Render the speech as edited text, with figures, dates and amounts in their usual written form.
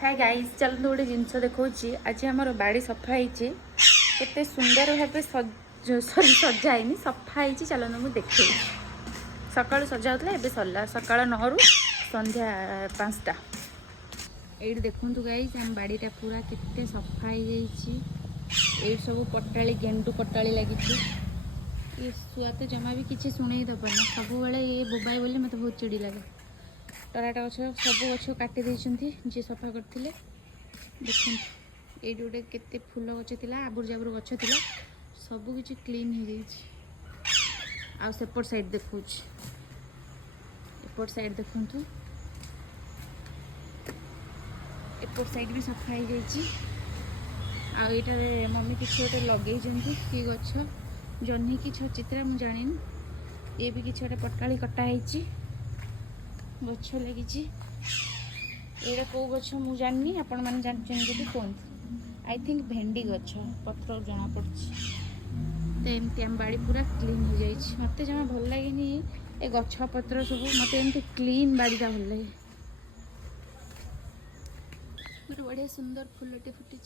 Hi guys चलते गोटे जिनस देखी आज आम बाड़ी सफा होते सुंदर भाव सजाई सफाई चलते मुझे देखे सका सजाऊला एवं सरला सका 9 रू संध्या 5टा ये देखूँ गाइस आम बाड़ीटा पूरा केते सफा हो सब पटाली गेंडु पटाली लगी ये शुआ तो जमा भी किसी शुणे दबना सब बेले ये बोबाई बोली मत बहुत चिड़ी लगे टराटा गछ सब गछ काटी जी सफा करते देखते ये गोटे केते फूल गछ थी आबुर जाबुर गछ थी सब किसी क्लीन हो गई आ सेपट साइड देखूँ एपट साइड देखु एपट साइड भी सफा हो जाइए आईटार मम्मी किसी गोटे लगे कि गछ जह्नी कि छचित्रा मुझे जानी ये भी किसी गोटे पटाली कटाई गछ लगी ये कौ गछ मु जानी आपण मैंने जानते कहते आई थिंक भेंडी गछ पत्र जना पड़ी तो एमती आम बाड़ी पूरा क्लीन हो जाए मत जमा भल लगे ये गछ पत्र सब मत एमती क्लीन बाड़ीटा भल लगे बढ़िया सुंदर फुलटे फुटी।